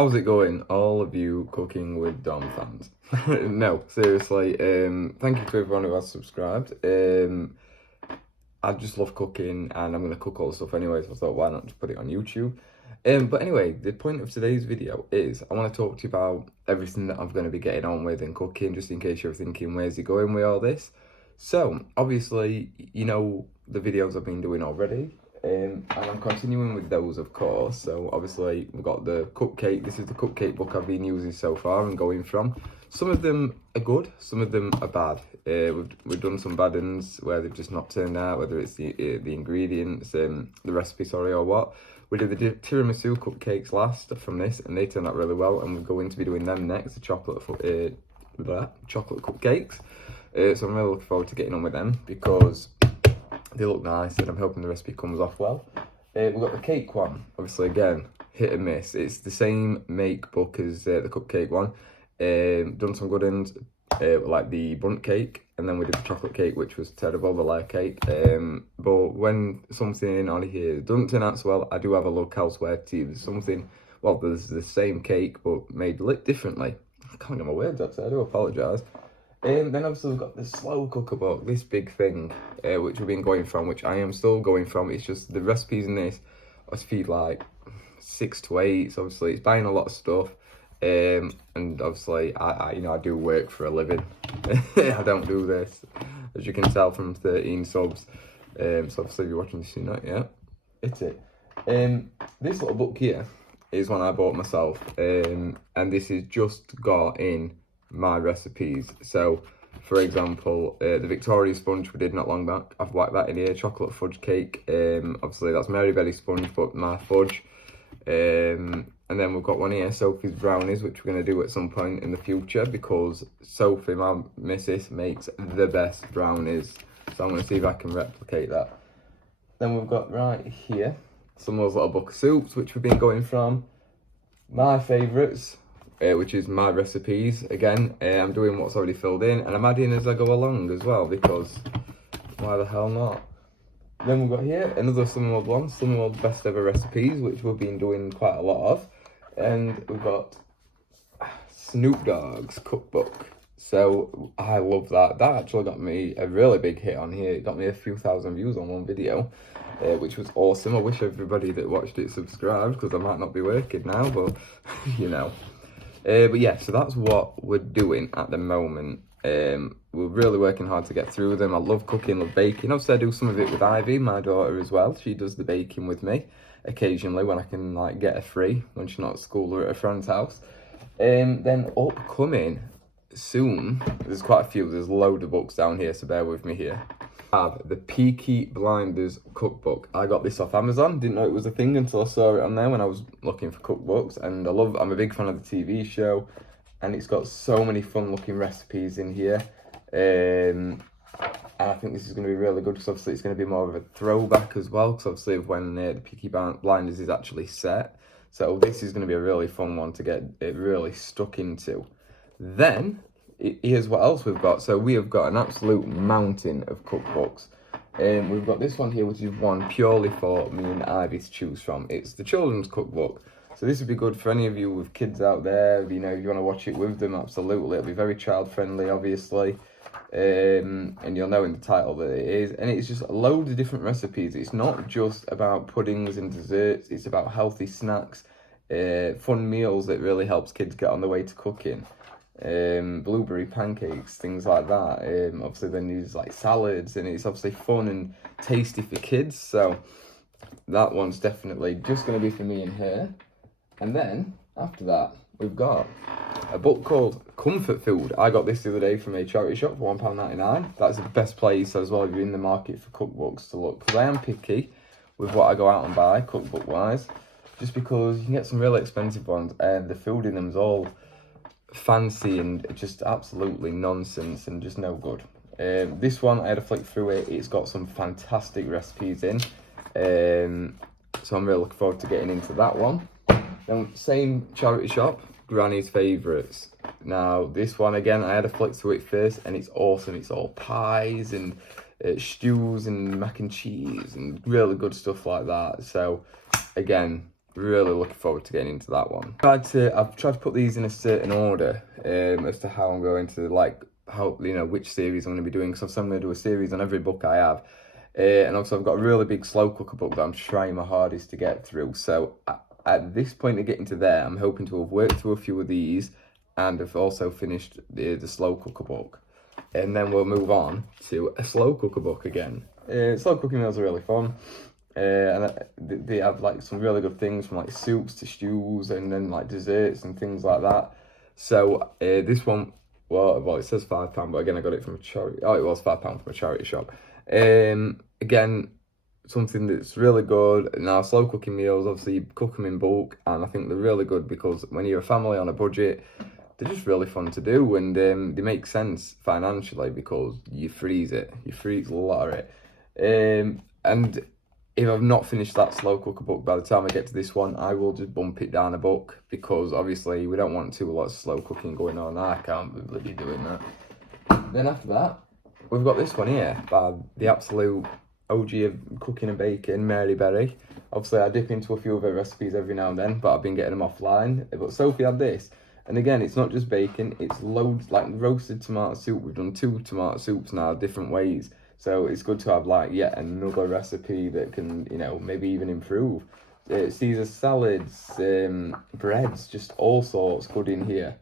How's it going, all of you Cooking with Dom fans? No, seriously, thank you to everyone who has subscribed. I just love cooking and I'm going to cook all the stuff anyway, so I thought, why not just put it on YouTube? But anyway, the point of today's video is I want to talk to you about everything that I'm going to be getting on with in cooking, just in case you're thinking, where's he going with all this? So, obviously, you know the videos I've been doing already. And I'm continuing with those, of course. So obviously we've got the cupcake. This is the cupcake book I've been using so far and going from. Some of them are good, some of them are bad. We've done some bad ones where they've just not turned out, whether it's the ingredients, the recipe, sorry, or what. We did the tiramisu cupcakes last from this, and they turned out really well. And we're going to be doing them next, the chocolate cupcakes. So I'm really looking forward to getting on with them because they look nice and I'm hoping the recipe comes off well. We've got the cake one, obviously again, hit and miss. It's the same make book as the cupcake one. Done some good ones, like the bundt cake, and then we did the chocolate cake, which was terrible, the layer cake. But when something on here doesn't turn out so well, I do have a look elsewhere to see if there's something, well, there's the same cake, but made a little differently. I can't get my words out, so I do apologise. Then obviously we've got the slow cooker book, this big thing, which we've been going from, which I am still going from. It's just the recipes in this, I feed like 6 to 8, so obviously it's buying a lot of stuff. And obviously I do work for a living. I don't do this, as you can tell from 13 subs. So obviously if you're watching this, you're not yet. It's it. This little book here is one I bought myself, and this is just got in my recipes. So for example, the Victoria sponge we did not long back, I've whacked that in here. Chocolate fudge cake, obviously that's Mary Berry sponge, but my fudge. And then we've got one here, Sophie's brownies, which we're going to do at some point in the future because Sophie, my missus, makes the best brownies, so I'm going to see if I can replicate that. Then we've got right here some of those little book of soups which we've been going from. My favourites, which is my recipes. Again, I'm doing what's already filled in, and I'm adding as I go along as well, because why the hell not? Then we've got here another some old ones, some old best ever recipes, which we've been doing quite a lot of. And we've got Snoop Dogg's cookbook. So I love that. That actually got me a really big hit on here. It got me a few thousand views on one video, which was awesome. I wish everybody that watched it subscribed, because I might not be working now, but you know. But yeah, so that's what we're doing at the moment. We're really working hard to get through them. I love cooking, love baking. Obviously I do some of it with Ivy, my daughter, as well. She does the baking with me occasionally when I can like get her free, when she's not at school or at a friend's house. Then upcoming soon, there's quite a few, there's a load of books down here, so bear with me here. I have the Peaky Blinders cookbook. I got this off Amazon, didn't know it was a thing until I saw it on there when I was looking for cookbooks, and I'm a big fan of the TV show, and it's got so many fun looking recipes in here. And I think this is going to be really good because obviously it's going to be more of a throwback as well, because obviously when the Peaky Blinders is actually set. So this is going to be a really fun one to get it really stuck into. Then here's what else we've got. So we have got an absolute mountain of cookbooks. We've got this one here, which is one purely for me and Ivy to choose from. It's the children's cookbook. So this would be good for any of you with kids out there. You know, if you want to watch it with them, absolutely. It'll be very child friendly, obviously. And you'll know in the title that it is. And it's just a load of different recipes. It's not just about puddings and desserts. It's about healthy snacks, fun meals that really helps kids get on the way to cooking. Blueberry pancakes, things like that. Obviously then there's like salads, and it's obviously fun and tasty for kids. So that one's definitely just going to be for me and her. And then after that, we've got a book called Comfort Food. I got this the other day from a charity shop for £1.99. That's the best place as well if you're in the market for cookbooks to look. Because I am picky with what I go out and buy, cookbook wise, just because you can get some really expensive ones and the food in them is all fancy and just absolutely nonsense and just no good. This one, I had a flick through it. It's got some fantastic recipes in. So I'm really looking forward to getting into that one. Then same charity shop, Granny's Favourites. Now this one again, I had a flick through it first, and it's awesome. It's all pies and stews and mac and cheese and really good stuff like that. So again, really looking forward to getting into that one. I've tried to put these in a certain order as to how I'm going to, like, how, you know, which series I'm going to be doing, because I'm going to do a series on every book I have. And also I've got a really big slow cooker book that I'm trying my hardest to get through. So at this point of getting to there, I'm hoping to have worked through a few of these and have also finished the slow cooker book. And then we'll move on to a slow cooker book again. Slow cooking meals are really fun. And they have like some really good things, from like soups to stews, and then like desserts and things like that. So this one, well, it says £5, but again, I got it from a charity. Oh, it was £5 from a charity shop. Again, something that's really good. Now, slow cooking meals, obviously you cook them in bulk, and I think they're really good because when you're a family on a budget, they're just really fun to do, and they make sense financially because you freeze a lot of it. And if I've not finished that slow cooker book by the time I get to this one, I will just bump it down a book, because obviously we don't want a lot of slow cooking going on. I can't be bloody doing that. Then after that, we've got this one here by the absolute OG of cooking and baking, Mary Berry. Obviously I dip into a few of her recipes every now and then, but I've been getting them offline. But Sophie had this, and again, it's not just bacon, it's loads, like roasted tomato soup. We've done 2 tomato soups now, different ways. So it's good to have like yet another recipe that can, you know, maybe even improve. Caesar salads, breads, just all sorts good in here.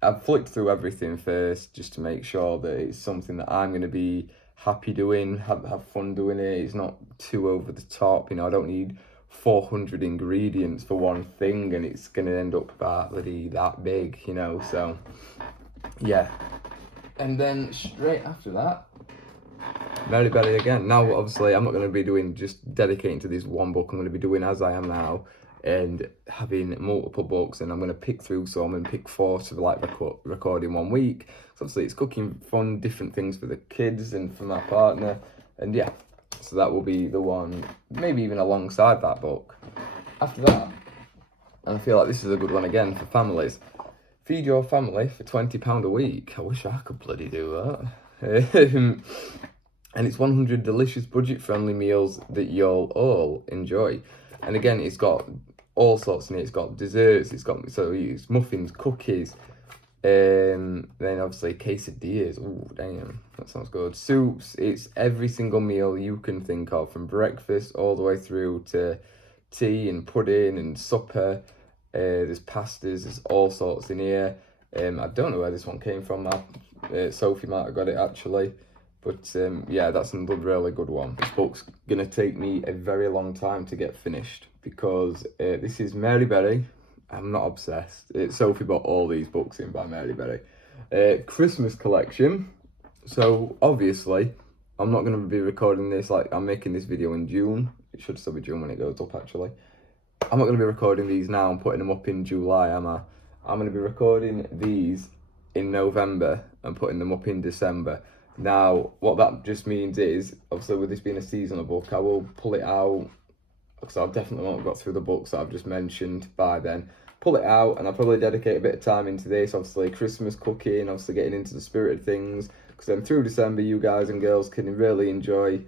I've flicked through everything first just to make sure that it's something that I'm going to be happy doing, have fun doing it. It's not too over the top, you know. I don't need 400 ingredients for one thing and it's going to end up about that big, you know. So yeah. And then straight after that, Mary Berry again. Now, obviously, I'm not going to be doing just dedicating to this one book. I'm going to be doing as I am now and having multiple books, and I'm going to pick through some and pick 4 to like record in 1 week. So obviously, it's cooking fun, different things for the kids and for my partner, and yeah. So that will be the one, maybe even alongside that book. After that, and I feel like this is a good one again for families. Feed your family for £20 a week. I wish I could bloody do that. And it's 100 delicious budget-friendly meals that you'll all enjoy. And again, it's got all sorts in it. It's got desserts, it's muffins, cookies, then obviously quesadillas. Oh, damn, that sounds good. Soups. It's every single meal you can think of, from breakfast all the way through to tea and pudding and supper. There's pastas, there's all sorts in here. I don't know where this one came from. Sophie might have got it actually. But yeah, that's another really good one. This book's going to take me a very long time to get finished because this is Mary Berry. I'm not obsessed. Sophie bought all these books in by Mary Berry. Christmas collection. So obviously, I'm not going to be recording this, like I'm making this video in June. It should still be June when it goes up actually. I'm not going to be recording these now and putting them up in July, am I? I'm going to be recording these in November and putting them up in December. Now, what that just means is, obviously with this being a seasonal book, I will pull it out, because I definitely won't have got through the books that I've just mentioned by then. Pull it out, and I'll probably dedicate a bit of time into this, obviously Christmas cooking, obviously getting into the spirit of things, because then through December, you guys and girls can really enjoy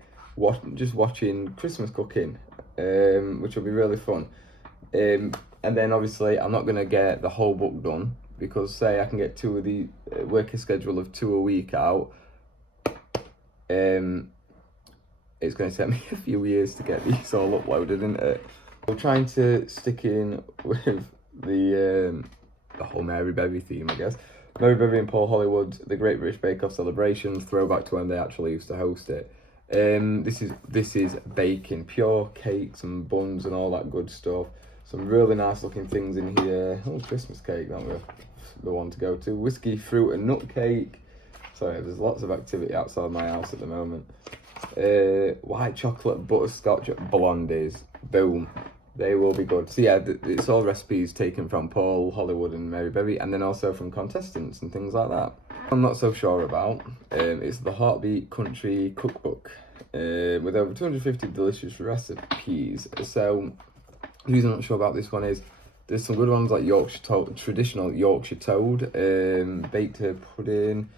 just watching Christmas cooking, which will be really fun. And then obviously, I'm not going to get the whole book done, because say I can get work a schedule of 2 a week out, it's going to take me a few years to get these all uploaded, isn't it? I'm trying to stick in with the whole Mary Berry theme, I guess. Mary Berry and Paul Hollywood, the Great British Bake Off celebrations, throwback to when they actually used to host it. This is baking, pure cakes and buns and all that good stuff. Some really nice looking things in here. Oh, Christmas cake, that was the one to go to. Whiskey, fruit and nut cake. Sorry, there's lots of activity outside my house at the moment. White chocolate butterscotch blondies. Boom. They will be good. So yeah, it's all recipes taken from Paul Hollywood and Mary Berry, and then also from contestants and things like that. I'm not so sure about. It's the Heartbeat Country Cookbook with over 250 delicious recipes. So the reason I'm not sure about this one is there's some good ones like traditional Yorkshire toad, baked herb pudding.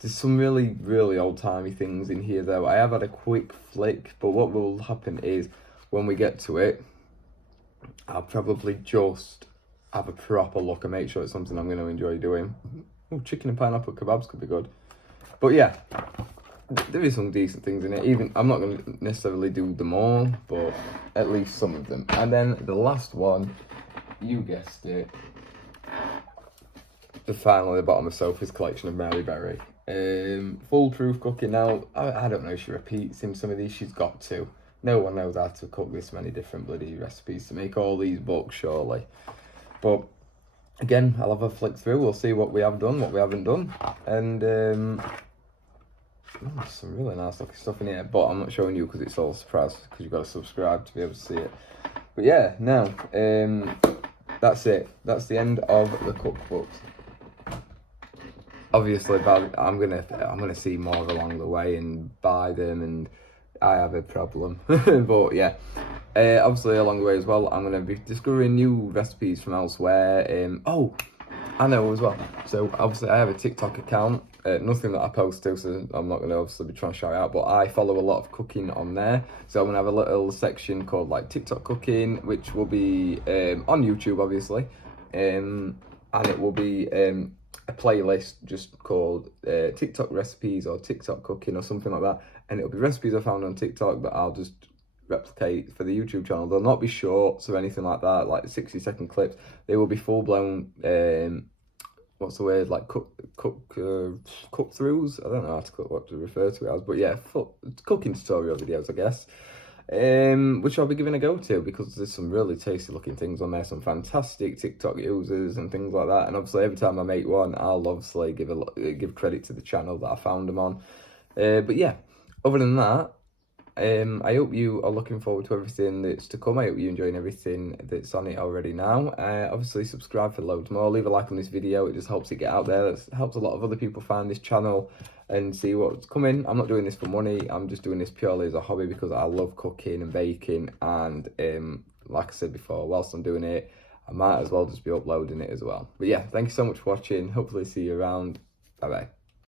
There's some really, really old-timey things in here, though. I have had a quick flick, but what will happen is when we get to it, I'll probably just have a proper look and make sure it's something I'm going to enjoy doing. Oh, chicken and pineapple kebabs could be good. But yeah, there is some decent things in it. Even I'm not going to necessarily do them all, but at least some of them. And then the last one, you guessed it, the final at the bottom of Sophie's collection of Mary Berry. Foolproof cooking. Now, I don't know if she repeats in some of these. She's got to. No one knows how to cook this many different bloody recipes to make all these books, surely. But again, I'll have a flick through. We'll see what we have done, what we haven't done. And there's some really nice looking stuff in here. But I'm not showing you because it's all a surprise, because you've got to subscribe to be able to see it. But yeah, now, that's it. That's the end of the cookbooks. Obviously, I'm gonna see more along the way and buy them, and I have a problem. But yeah, obviously along the way as well, I'm gonna be discovering new recipes from elsewhere. Oh, I know as well. So obviously I have a TikTok account. Nothing that I post to, so I'm not gonna obviously be trying to shout out. But I follow a lot of cooking on there, so I'm gonna have a little section called like TikTok cooking, which will be on YouTube, obviously, and it will be a playlist just called TikTok recipes or TikTok cooking or something like that, and it'll be recipes I found on TikTok that I'll just replicate for the YouTube channel. They'll not be shorts or anything like that, like 60-second clips. They will be full-blown what's the word, like cook throughs. I don't know how to what to refer to it as, but yeah, cooking tutorial videos, I guess. Which I'll be giving a go to, because there's some really tasty looking things on there, some fantastic TikTok users and things like that. And obviously every time I make one, I'll obviously give credit to the channel that I found them on. But yeah, other than that, I hope you are looking forward to everything that's to come. I hope you're enjoying everything that's on it already now. Obviously subscribe for loads more. Leave a like on this video. It just helps it get out there. It helps a lot of other people find this channel and see what's coming. I'm not doing this for money. I'm just doing this purely as a hobby because I love cooking and baking. And like I said before, whilst I'm doing it, I might as well just be uploading it as well. But yeah, thank you so much for watching. Hopefully see you around. Bye bye.